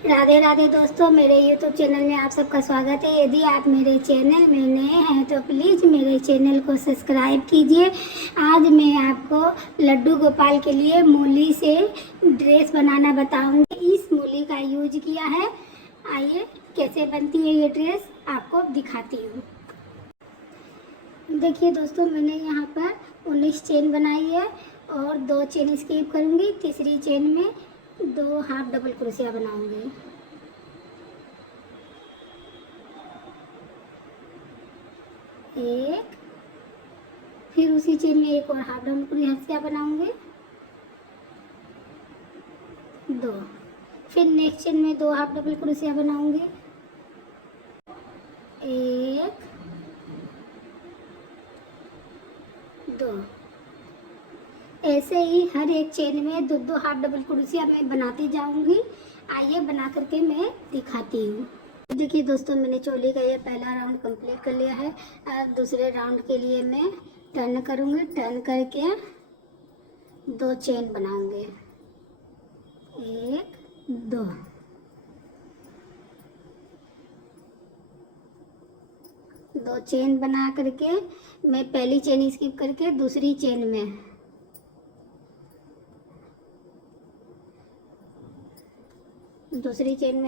राधे राधे दोस्तों, मेरे YouTube channel में आप सबका स्वागत है। यदि आप मेरे चैनल में नए हैं तो प्लीज़ मेरे चैनल को सब्सक्राइब कीजिए। आज मैं आपको लड्डू गोपाल के लिए मूली से ड्रेस बनाना बताऊंगी। इस मूली का यूज किया है। आइए कैसे बनती है ये ड्रेस आपको दिखाती हूँ। देखिए दोस्तों, मैंने यहाँ पर 19 चेन बनाई है और 2 चेन स्किप करूँगी। तीसरी चेन में 2 हाफ डबल क्रोशिया बनाऊंगी। एक, फिर उसी चेन में एक और हाफ डबल क्रोशिया बनाऊंगी। 2, फिर नेक्स्ट चेन में 2 हाफ डबल क्रोशिया बनाऊंगी। 1, 2। ऐसे ही हर एक चेन में 2 हाफ डबल क्रोशिया मैं बनाती जाऊंगी। आइए बना करके मैं दिखाती हूँ। देखिए दोस्तों, मैंने चोली का ये पहला राउंड कंप्लीट कर लिया है। अब दूसरे राउंड के लिए मैं टर्न करूँगी। टर्न करके 2 चेन बनाऊंगी। 1, 2। दो चेन बना करके मैं पहली चेन स्किप करके दूसरी चेन में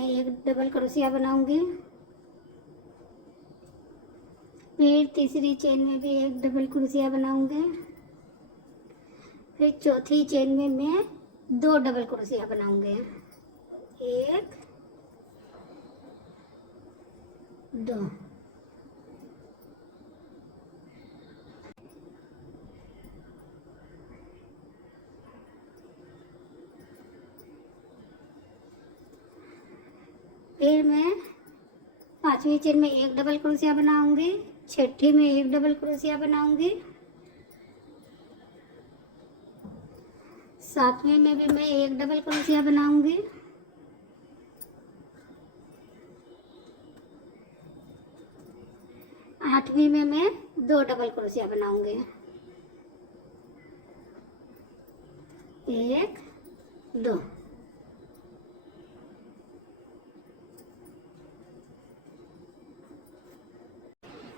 एक डबल क्रोशिया बनाऊंगी। फिर तीसरी चेन में भी एक डबल क्रोशिया बनाऊंगी। फिर चौथी चेन में मैं 2 डबल क्रोशिया बनाऊंगी। 1, 2। फिर मैं पांचवी चेन में एक डबल क्रोशिया बनाऊंगी। छठी में एक डबल क्रोशिया बनाऊंगी। सातवीं में भी मैं एक डबल क्रोशिया बनाऊंगी। आठवीं में मैं 2 डबल क्रोशिया बनाऊंगी। 1, 2।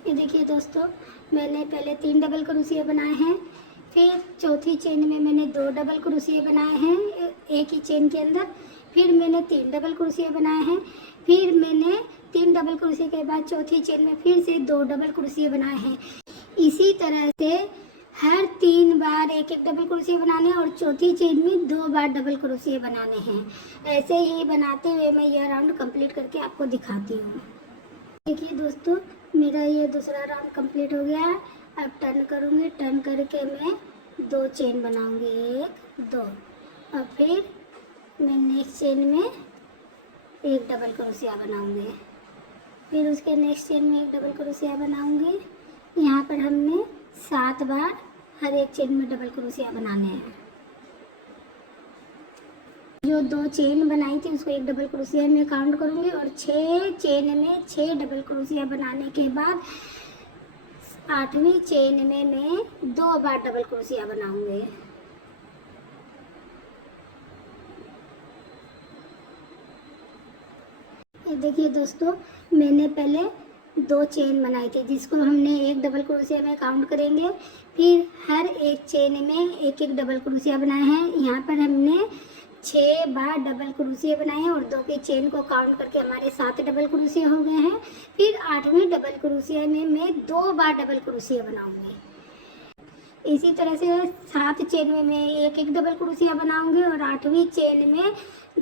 ये देखिए दोस्तों, मैंने पहले 3 डबल क्रोशिया बनाए हैं। फिर चौथी चेन में मैंने 2 डबल क्रोशिया बनाए हैं एक ही चेन के अंदर। फिर मैंने 3 डबल क्रोशिया बनाए हैं। फिर मैंने 3 डबल क्रोशिया के बाद चौथी चेन में फिर से 2 डबल क्रोशिया बनाए हैं। इसी तरह से हर 3 बार एक एक डबल क्रोशिया बनाने हैं और चौथी चेन में 2 बार डबल क्रोशिया बनाने हैं। ऐसे ही बनाते हुए मैं यह राउंड कंप्लीट करके आपको दिखाती हूँ। देखिए दोस्तों, मेरा ये दूसरा राउंड कंप्लीट हो गया है। अब टर्न करूँगी। टर्न करके मैं 2 चेन बनाऊँगी। 1, 2। और फिर मैं नेक्स्ट चेन में एक डबल क्रोशिया बनाऊँगी। फिर उसके नेक्स्ट चेन में एक डबल क्रोशिया बनाऊँगी। यहाँ पर हमने 7 बार हर एक चेन में डबल क्रोशिया बनाने हैं। जो 2 चेन बनाई थी उसको एक डबल क्रोशिया में काउंट करूँगी और 6 चेन में 6 डबल क्रोशिया बनाने के बाद 8वीं चेन में मैं 2 बार डबल क्रोशिया बनाऊँगी। ये देखिए दोस्तों, मैंने पहले 2 चेन बनाई थी जिसको हमने एक डबल क्रोशिया में काउंट करेंगे। फिर हर एक चेन में एक एक डबल क्रोशिया बनाए हैं। यहाँ पर हमने 6 बार डबल क्रोशिया बनाए हैं और 2 की चेन को काउंट करके हमारे 7 डबल क्रोशिया हो गए हैं। फिर 8वीं डबल क्रोशिया में मैं 2 बार डबल क्रोशिया बनाऊंगी। इसी तरह से 7 चेन में मैं एक एक डबल क्रोशिया बनाऊंगी और 8वीं चेन में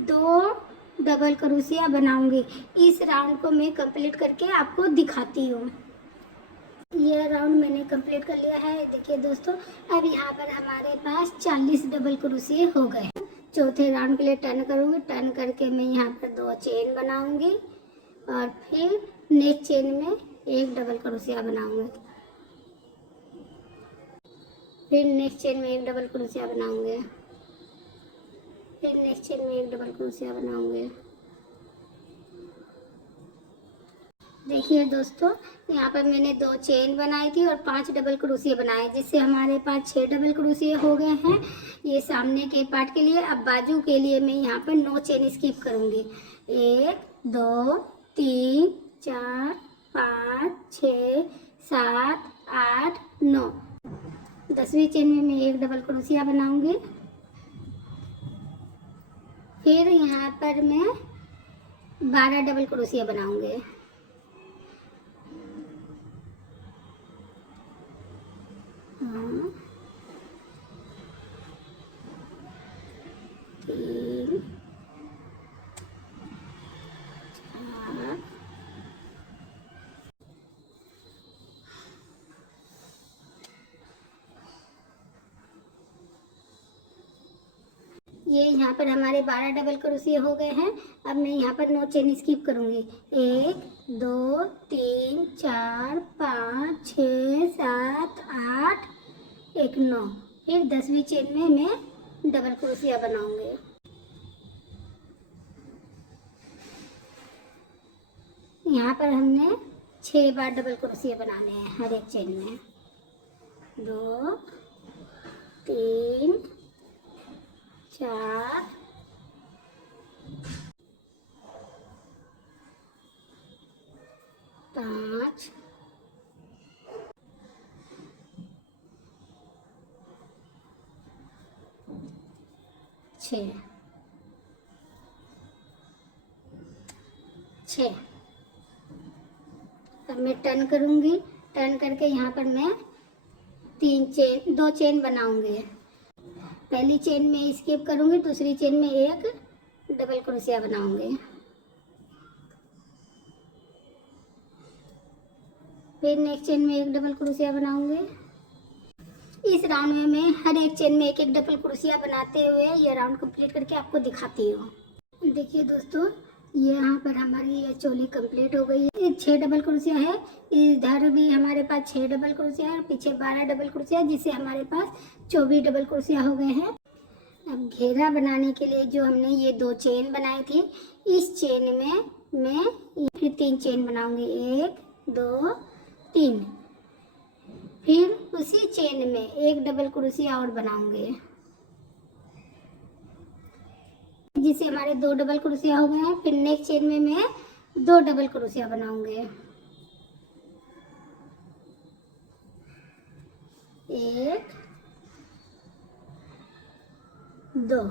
2 डबल क्रोशिया बनाऊंगी। इस राउंड को मैं कंप्लीट करके आपको दिखाती हूँ। यह राउंड मैंने कंप्लीट कर लिया है। देखिए दोस्तों, अब यहाँ पर हमारे पास 40 डबल क्रोशिया हो गए। चौथे राउंड के लिए टर्न करूँगी। टर्न करके मैं यहाँ पर 2 चेन बनाऊँगी और फिर नेक्स्ट चेन में एक डबल क्रोशिया बनाऊँगी। फिर नेक्स्ट चेन में एक डबल क्रोशिया बनाऊँगी। फिर नेक्स्ट चेन में एक डबल क्रोशिया बनाऊँगी। देखिए दोस्तों, यहाँ पर मैंने 2 चेन बनाई थी और 5 डबल क्रोशिया बनाए, जिससे हमारे पास 6 डबल क्रोशिया हो गए हैं। ये सामने के पार्ट के लिए। अब बाजू के लिए मैं यहाँ पर 9 चेन स्किप करूँगी। 1 2 3 4 5 6 7 8 9। 10वीं चेन में मैं एक डबल क्रोशिया बनाऊंगी। फिर यहाँ पर मैं 12 डबल क्रोशिया बनाऊंगी। तीन, चार, ये यहाँ पर हमारे 12 डबल क्रोशिया हो गए हैं। अब मैं यहाँ पर 9 चेन स्किप करूँगी। 1 2 3 4 5 6 7 8 1 9। फिर 10वीं चेन में मैं डबल क्रोशिया बनाऊंगी। यहाँ पर हमने 6 बार डबल क्रोशिया बनाने हैं हर एक चेन में। 2 3 4 5 6 6। अब मैं टर्न करूँगी। टर्न करके यहाँ पर मैं 2 चेन बनाऊंगी। पहली चेन में स्किप करूँगी, दूसरी चेन में एक डबल क्रोशिया बनाऊंगी। फिर नेक्स्ट चेन में एक डबल क्रोशिया बनाऊंगी। इस राउंड में मैं हर एक चेन में एक एक डबल क्रोशिया बनाते हुए ये राउंड कंप्लीट करके आपको दिखाती हूँ। देखिए दोस्तों, ये यहाँ पर हमारी ये चोली कंप्लीट हो गई है। 6 डबल क्रोशिया है, इधर भी हमारे पास 6 डबल क्रोशिया है और पीछे 12 डबल क्रोशिया, जिससे हमारे पास 24 डबल क्रोशिया हो गए हैं। अब घेरा बनाने के लिए जो हमने ये 2 चेन बनाई थी, इस चेन में मैं फिर 3 चेन बनाऊंगी। 1 2 3। फिर उसी चेन में एक डबल क्रोशिया और बनाऊंगी, जिससे हमारे 2 डबल क्रोशिया हो गए हैं। फिर नेक्स्ट चेन में मैं 2 डबल क्रोशिया बनाऊंगी। 1 2।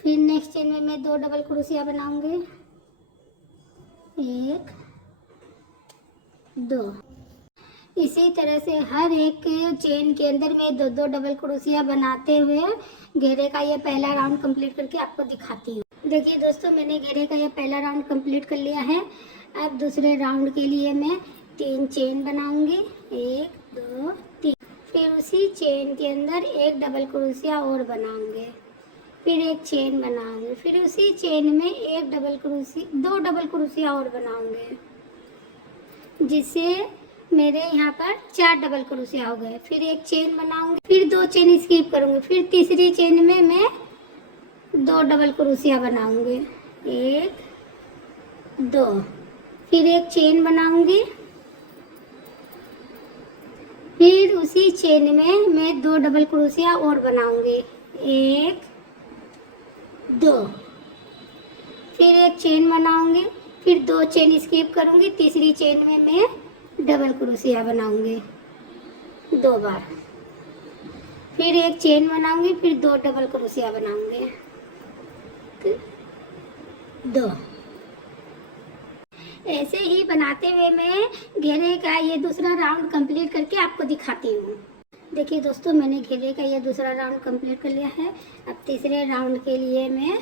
फिर नेक्स्ट चेन में मैं 2 डबल क्रोशिया बनाऊंगी। 1 2। इसी तरह से हर एक चेन के अंदर मैं 2 डबल क्रोशिया बनाते हुए घेरे का ये पहला राउंड कंप्लीट करके आपको दिखाती हूँ। देखिए दोस्तों, मैंने घेरे का ये पहला राउंड कंप्लीट कर लिया है। अब दूसरे राउंड के लिए मैं 3 चेन बनाऊंगी। 1 2 3। फिर उसी चेन के अंदर एक डबल क्रोशिया और बनाऊंगी। फिर एक चेन बनाऊंगी। फिर उसी चेन में 2 डबल क्रोशिया और बनाऊंगी, जिससे मेरे यहाँ पर 4 डबल क्रोशिया हो गए। फिर एक चेन बनाऊंगी, फिर 2 चेन स्किप करूंगी। फिर तीसरी चेन में मैं 2 डबल क्रोशिया बनाऊंगी। 1 2। फिर एक चेन बनाऊंगी। फिर उसी चेन में मैं 2 डबल क्रोशिया और बनाऊंगी। 1 2। फिर एक चेन बनाऊंगी। फिर 2 चेन स्किप करूंगी। तीसरी चेन में मैं डबल क्रोशिया बनाऊंगी 2 बार। फिर एक चेन बनाऊंगी। फिर 2 डबल क्रोशिया बनाऊंगी 2। ऐसे ही बनाते हुए मैं घेरे का ये दूसरा राउंड कंप्लीट करके आपको दिखाती हूँ। देखिए दोस्तों, मैंने घेरे का ये दूसरा राउंड कंप्लीट कर लिया है। अब तीसरे राउंड के लिए मैं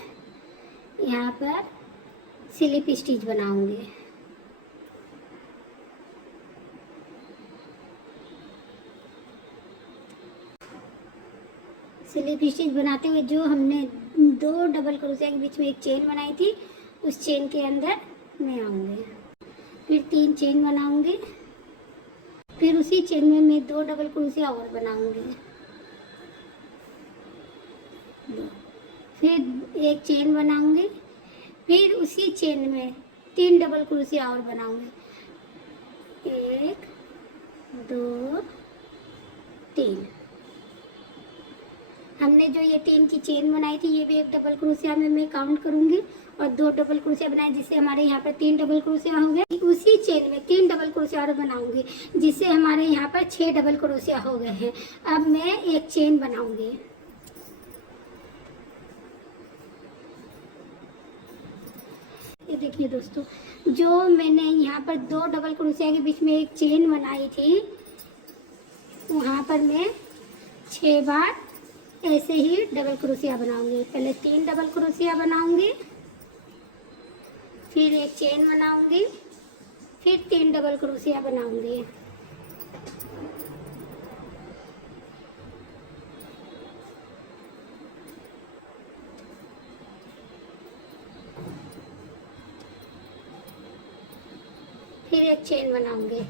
यहाँ पर स्लिप स्टिच बनाऊंगी। स्लिप स्टिच बनाते हुए जो हमने 2 डबल क्रोशिया के बीच में एक चेन बनाई थी, उस चेन के अंदर मैं आऊँगी। फिर 3 चेन बनाऊंगी। फिर उसी चेन में मैं 2 डबल क्रोशिया और बनाऊंगी। फिर एक चेन बनाऊंगी। फिर उसी चेन में 3 डबल क्रोशिया और बनाऊंगी। 1 2 3। हमने जो ये 3 की चेन बनाई थी, ये भी एक डबल क्रोशिया में मैं काउंट करूंगी और 2 डबल क्रोशिया बनाए, जिससे हमारे यहाँ पर 3 डबल क्रोशिया हो गए। उसी चेन में 3 डबल क्रोशिया और बनाऊंगी, जिससे हमारे यहाँ पर 6 डबल क्रोशिया हो गए हैं। अब मैं एक चेन बनाऊंगी। ये देखिए दोस्तों, जो मैंने यहाँ पर 2 डबल क्रोशिया के बीच में एक चेन बनाई थी, वहाँ पर मैं 6 बार ऐसे ही डबल क्रोशिया बनाऊंगी। पहले 3 डबल क्रोशिया बनाऊंगी, फिर एक चेन बनाऊंगी, फिर 3 डबल क्रोशिया बनाऊंगी। फिर एक चेन बनाऊंगी।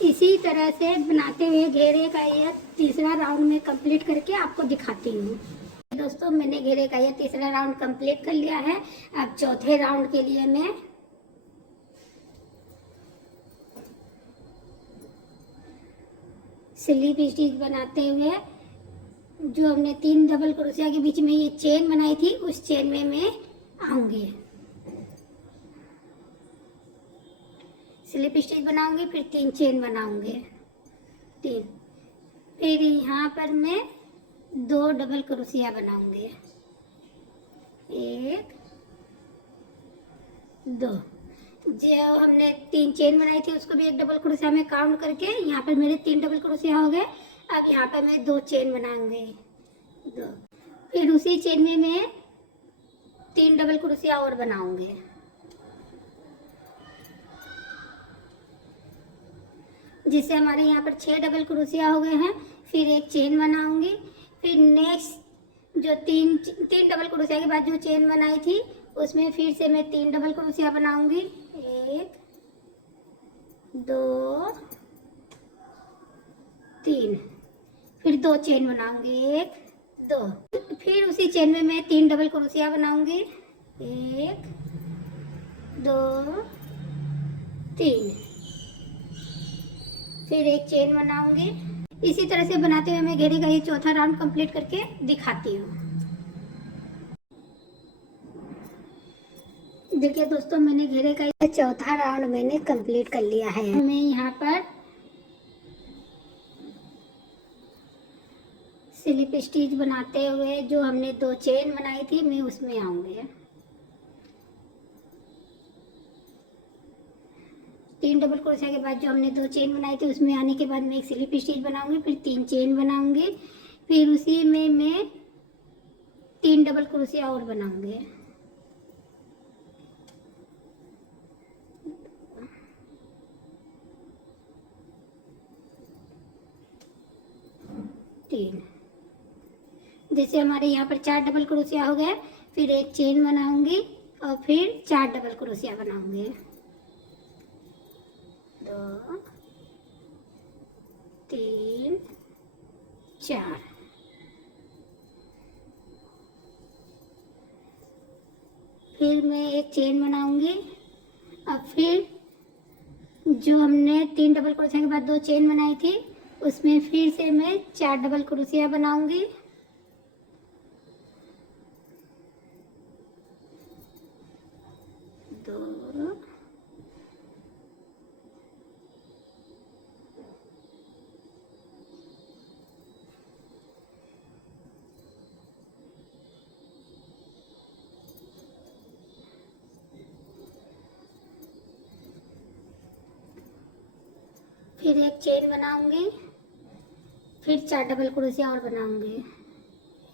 इसी तरह से बनाते हुए घेरे का यह तीसरा राउंड में कंप्लीट करके आपको दिखाती हूँ। दोस्तों, मैंने घेरे का यह तीसरा राउंड कंप्लीट कर लिया है। अब चौथे राउंड के लिए मैं स्लिप स्टिच बनाते हुए जो हमने 3 डबल क्रोशिया के बीच में ये चेन बनाई थी, उस चेन में मैं आऊंगी। स्लिप स्टिच बनाऊंगी, फिर 3 चेन बनाऊंगी, 3। फिर यहाँ पर मैं 2 डबल क्रोशिया बनाऊंगी, 1 2। जो हमने 3 चेन बनाई थी, उसको भी एक डबल क्रोशिया में काउंट करके यहाँ पर मेरे 3 डबल क्रोशिया हो गए। अब यहाँ पर मैं 2 चेन बनाऊंगी, 2। फिर उसी चेन में मैं 3 डबल क्रोशिया और बनाऊंगी, जिससे हमारे यहाँ पर 6 डबल क्रोशिया हो गए हैं। फिर एक चेन बनाऊंगी, फिर नेक्स्ट जो 3 डबल क्रोशिया के बाद जो चेन बनाई थी, उसमें फिर से मैं 3 डबल क्रोशिया बनाऊंगी, 1 2 3। फिर 2 चेन बनाऊंगी, 1 2। फिर उसी चेन में मैं 3 डबल क्रोशिया बनाऊंगी, 1 2 3। फिर एक चेन बनाऊंगी। इसी तरह से बनाते हुए मैं घेरे का ये चौथा राउंड कंप्लीट करके दिखाती हूँ। देखिए दोस्तों, मैंने घेरे का ये चौथा राउंड मैंने कंप्लीट कर लिया है। मैं यहाँ पर स्लिप स्टिच बनाते हुए जो हमने 2 चेन बनाई थी, मैं उसमें आऊंगी। 3 डबल क्रोशिया के बाद जो हमने 2 चेन बनाई थी, उसमें आने के बाद मैं एक स्लिप स्टिच बनाऊंगी, फिर 3 चेन बनाऊंगी, फिर उसी में मैं 3 डबल क्रोशिया और बनाऊंगी, 3। जैसे हमारे यहाँ पर 4 डबल क्रोशिया हो गए। फिर एक चेन बनाऊंगी और फिर 4 डबल क्रोशिया बनाऊंगी, 2 3 4। फिर मैं एक चेन बनाऊंगी। अब फिर जो हमने 3 डबल क्रोशिया के बाद 2 चेन बनाई थी, उसमें फिर से मैं 4 डबल क्रोशिया बनाऊंगी, 2 फिर एक चेन बनाऊंगी, फिर 4 डबल क्रोशिया और बनाऊंगी,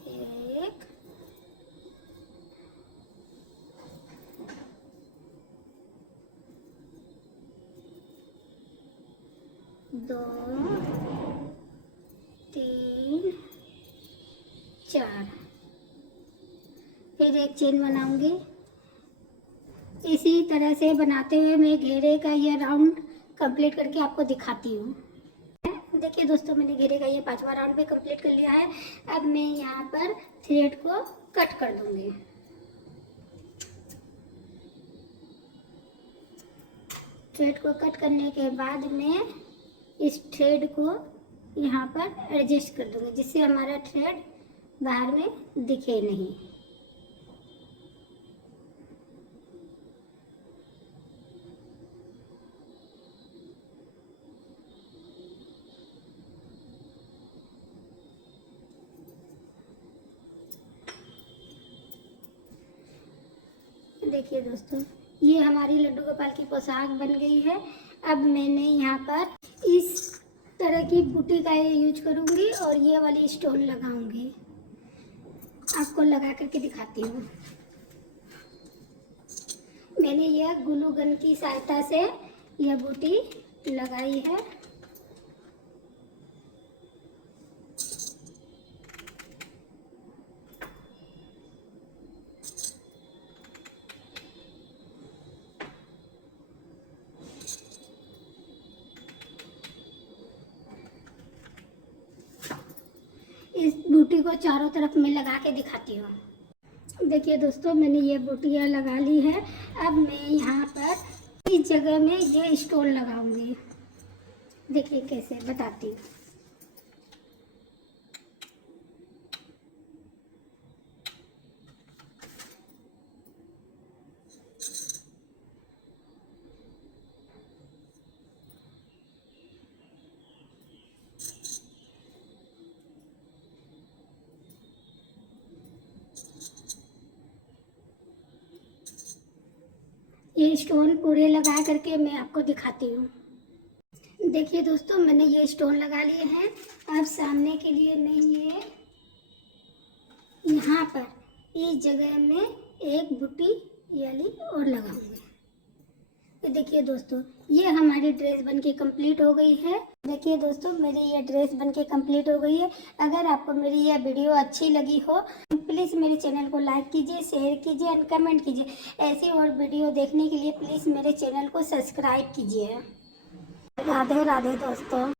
1 2 3 4। फिर एक चेन बनाऊंगी। इसी तरह से बनाते हुए मैं घेरे का ये राउंड कंप्लीट करके आपको दिखाती हूँ। देखिए दोस्तों, मैंने घेरे का ये 5वां राउंड भी कंप्लीट कर लिया है। अब मैं यहाँ पर थ्रेड को कट कर दूंगी। थ्रेड को कट करने के बाद मैं इस थ्रेड को यहाँ पर एडजस्ट कर दूँगी, जिससे हमारा थ्रेड बाहर में दिखे नहीं। देखिए दोस्तों, ये हमारी लड्डू गोपाल की पोशाक बन गई है। अब मैंने यहाँ पर इस तरह की बूटी का यूज करूँगी और ये वाली स्टोन लगाऊंगी। आपको लगा करके दिखाती हूँ। मैंने यह ग्लू गन की सहायता से यह बूटी लगाई है। इस बूटी को चारों तरफ मैं लगा के दिखाती हूँ। देखिए दोस्तों, मैंने ये बूटियाँ लगा ली है। अब मैं यहाँ पर इस जगह में ये स्टोन लगाऊंगी। देखिए कैसे, बताती हूँ। ये स्टोन पूरे लगा करके मैं आपको दिखाती हूँ। देखिए दोस्तों, मैंने ये स्टोन लगा लिए हैं। अब सामने के लिए मैं ये यहाँ पर इस जगह में एक बूटी वाली और लगाऊंगी। तो देखिए दोस्तों, ये हमारी ड्रेस बनके कंप्लीट हो गई है। देखिए दोस्तों, मेरी ये ड्रेस बनके कंप्लीट हो गई है। अगर आपको मेरी यह वीडियो अच्छी लगी हो, प्लीज़ मेरे चैनल को लाइक कीजिए, शेयर कीजिए एंड कमेंट कीजिए। ऐसी और वीडियो देखने के लिए प्लीज़ मेरे चैनल को सब्सक्राइब कीजिए। राधे राधे दोस्तों।